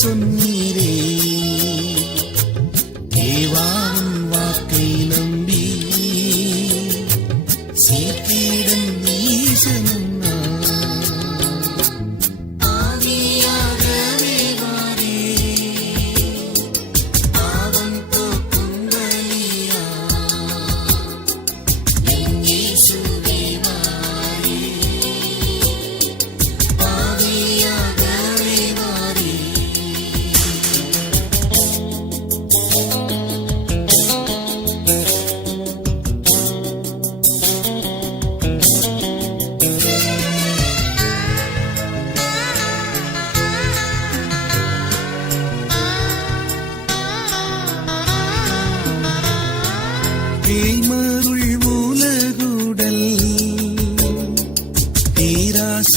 சொன்னீரே தேவான் வாக்கை நம்பி சீக்கிரம் நீசனும்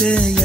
yeah.